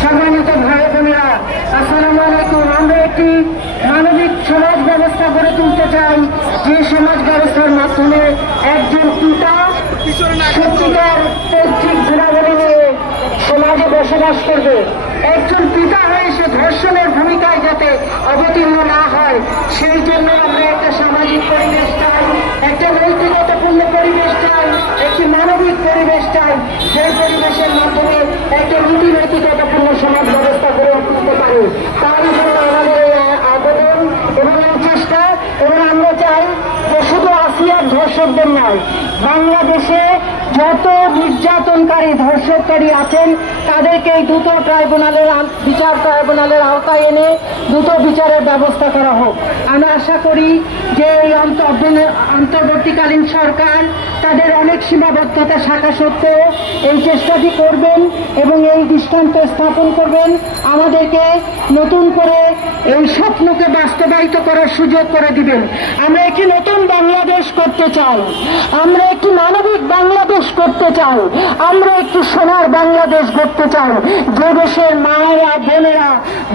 সম্মানিত ভাই বোনেরা আসসালামু আলাইকুম আমরা একটি মানবিক সমাজ ব্যবস্থা গড়ে তুলতে চাই, যে সমাজ ব্যবস্থার মাধ্যমে একজন পিতা সত্যিকার পৈতৃক গুণাবলী নিয়ে সমাজে বসবাস করবে একজন পিতা হয়ে সে ধর্ষণের ভূমিকায় যাতে অবতীর্ণ না হয় সেই জন্য আমরা একটা সামাজিক পরিবেশ চাই একটা নৈতিকতাপূর্ণ পরিবেশ চাই একটি মানবিক পরিবেশ চাই সেই পরিবেশের মাধ্যমে একটা নীতি নৈতিকতাপূর্ণ সমাজ ব্যবস্থা গড়ে তুলতে পারে তারই জন্য আমাদের এই আবেদন এবং এই চেষ্টা এবং আমরা চাই যে শুধু আসিয়ার ধর্ষকদের নয় বাংলাদেশে যত নির্যাতনকারী ধর্ষককারী আছেন, তাদেরকে এই দুটো ট্রাইব্যুনালের বিচার ট্রাইব্যুনালের আওতায় এনে দ্রুত বিচারের ব্যবস্থা করা হোক। আমরা আশা করি যে এই অন্ত- অন্তর্বর্তীকালীন সরকার তাদের অনেক সীমাবদ্ধতা শাখা সত্ত্বেও এই চেষ্টাটি করবেন এবং এই দৃষ্টান্ত স্থাপন করবেন। আমাদেরকে নতুন করে এই স্বপ্নকে বাস্তবায়িত করার সুযোগ করে দিবেন। আমরা একটি নতুন বাংলাদেশ করতে চাই। আমরা একটি মানবিক বাংলাদেশ করতে চাই। আমরা একটি সোনার বাংলাদেশ গড়তে চাই। যে দেশের মায়েরা, বোনেরা,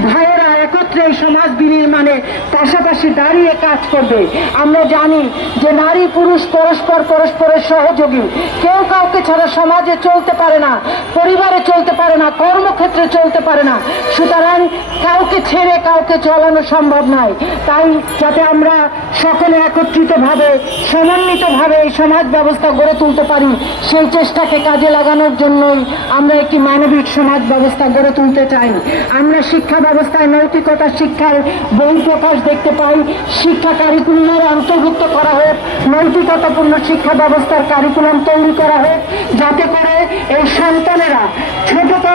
ভাইয়েরা একত্রে সমাজ বিনির্মাণে পাশাপাশি দাঁড়িয়ে কাজ করবে। আমরা জানি যে নারী, পুরুষ, পরস্পর, পরস্পরের সহযোগী। কেউ কাউকে ছাড়া সমাজে চলতে পারে না, পরিবারে চলতে পারে না কর্মক্ষেত্রে চলতে পারে না। সুতরাং কাউকে ছেড়ে কাউকে চালানো সম্ভব নয়। তাই যাতে আমরা সকলে একত্রিতভাবে, সমন্বিতভাবে এই সমাজ ব্যবস্থা গড়ে তুলতে পারি, সেই চেষ্টাকে কাজে লাগানোর জন্যই আমরা একটি মানবিক সমাজ ব্যবস্থা গড়ে তুলতে চাই। আমরা শিক্ষা ব্যবস্থায়, নৈতিকতা, শিক্ষার বহু প্রকাশ দেখতে পাই। শিক্ষা কারিকুলামের অন্তর্ভুক্ত করা হোক, নৈতিকতাপূর্ণ শিক্ষা ব্যবস্থার কারিকুলাম তৈরি করা হোক, যাতে করে এই সন্তানেরা ছোট